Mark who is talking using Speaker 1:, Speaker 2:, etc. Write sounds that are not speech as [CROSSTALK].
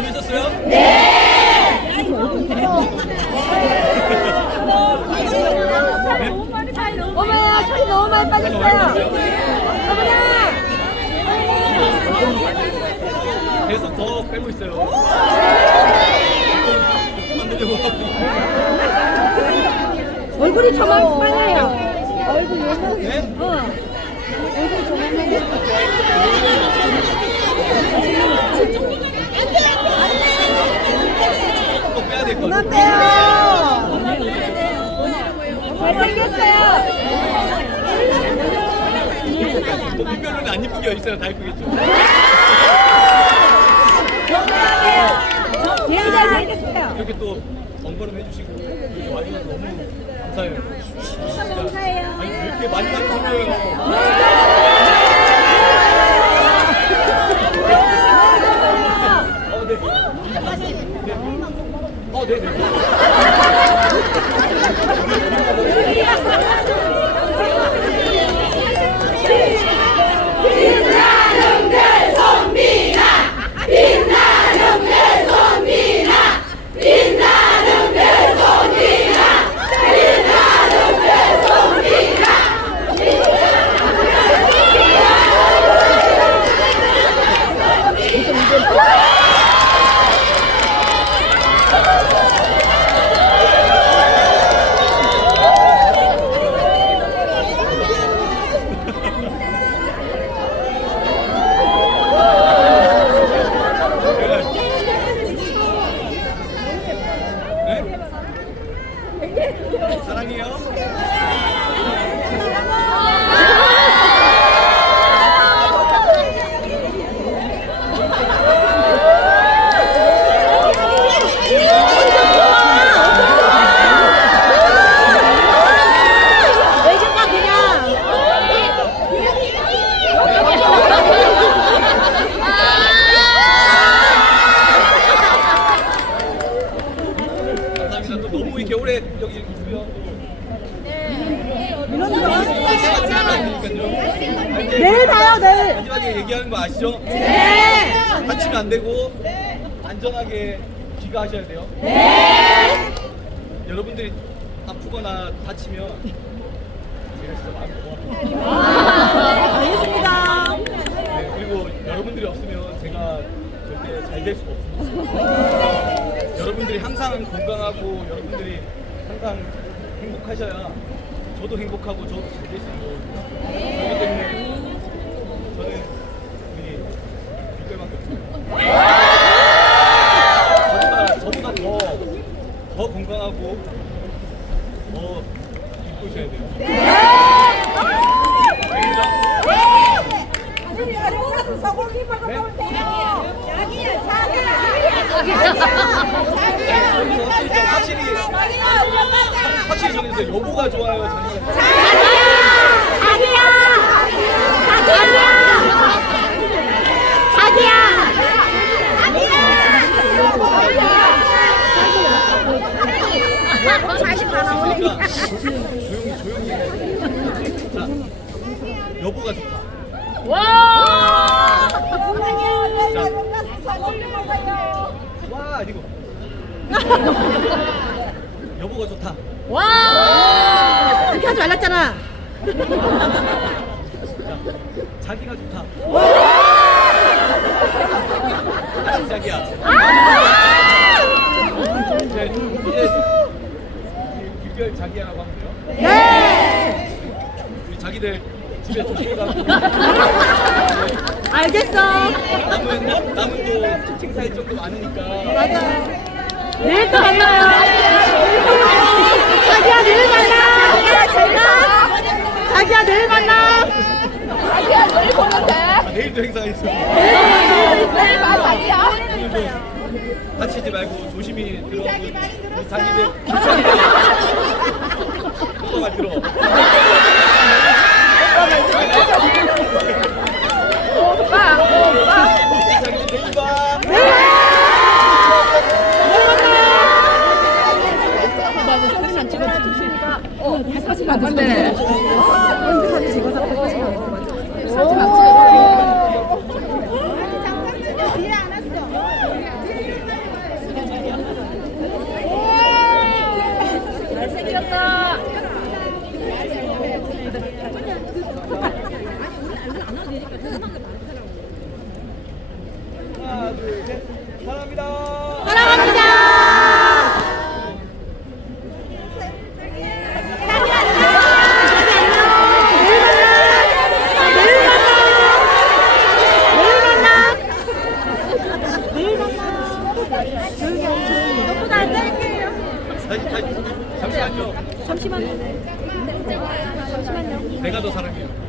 Speaker 1: 보내셨어요?
Speaker 2: 네! 어머, 살이
Speaker 1: 너무 많이 빠졌어요. 어머나! 계속
Speaker 2: 더 빼고
Speaker 1: 있어요. 얼굴이 저만 빨라요.
Speaker 2: 얼굴 네? 어.
Speaker 1: 빼요. 잘생겼어요.
Speaker 2: 뭐 분별로는 안 이쁜 게 어딨어요. 다 이쁘겠죠.
Speaker 1: 제일 잘생겼어요.
Speaker 2: 이렇게 또 번거름 해주시고 이렇게 와주셔서 너무 감사해요. 진짜.
Speaker 1: 감사해요.
Speaker 2: 아니 왜 이렇게 많이 감사해요. 어, 네. 어, 네, 네. 네? 사랑해요.
Speaker 1: 외교가 그냥.
Speaker 2: 감사합니다. 또 너무 이렇게 오래 여기 있고요.
Speaker 1: 내일 봐요, 내일.
Speaker 2: 마지막에 얘기하는 거 아시죠?
Speaker 1: 네.
Speaker 2: 다치면 안 되고 안전하게 귀가하셔야 돼요.
Speaker 1: 네.
Speaker 2: 여러분들이 아프거나 다치면 제가 진짜 마음이 너무
Speaker 1: 알겠습니다.
Speaker 2: 네, 그리고 여러분들이 없으면 제가 절대 잘 될 수가 없습니다. 여러분들이 항상 건강하고 여러분들이 항상 행복하셔야 저도 행복하고 저도 잘 거거든요. 그렇기 때문에 저는 우리 뒷골밖에 없어요. 저보다, 더, 더 건강하고 더 이쁘셔야 돼요. 여기서 진짜 확실히 확실히 정해서 여보가 좋아요. 자기가 좋으니까 조용히 조용히. 자, 여보가 좋다. 와 여보가 좋다.
Speaker 1: 그렇게 하지 말랐잖아.
Speaker 2: 자, 자기가 좋다. 아니 자기야. 이제 이제 길결 자기야라고 하면 돼요.
Speaker 1: 네.
Speaker 2: 우리 자기들 집에 조심히 가고 [LAUGHS]
Speaker 1: 알겠어.
Speaker 2: 남은 남은 또 특징 사이 정도 많으니까
Speaker 1: 맞아요. 내일 또 만나요. 자기야 내일 만나. 자기야 제가. 자기야 내일 만나. 자기야 내일 보는데.
Speaker 2: 아, 내일도 행사가 있어.
Speaker 1: 내일 봐 자기야.
Speaker 2: 다치지 말고 조심히 들어오고 우리 자기들 오빠가 [LAUGHS] [LAUGHS] 들어.
Speaker 1: 오빠 오빠.
Speaker 2: 자기들 내일 봐.
Speaker 1: 사진 안 건데. 사진 찍어서 사진 안 잘생겼다.
Speaker 2: 잠시만요.
Speaker 1: 잠시만요.
Speaker 2: 내가 더 사랑해요.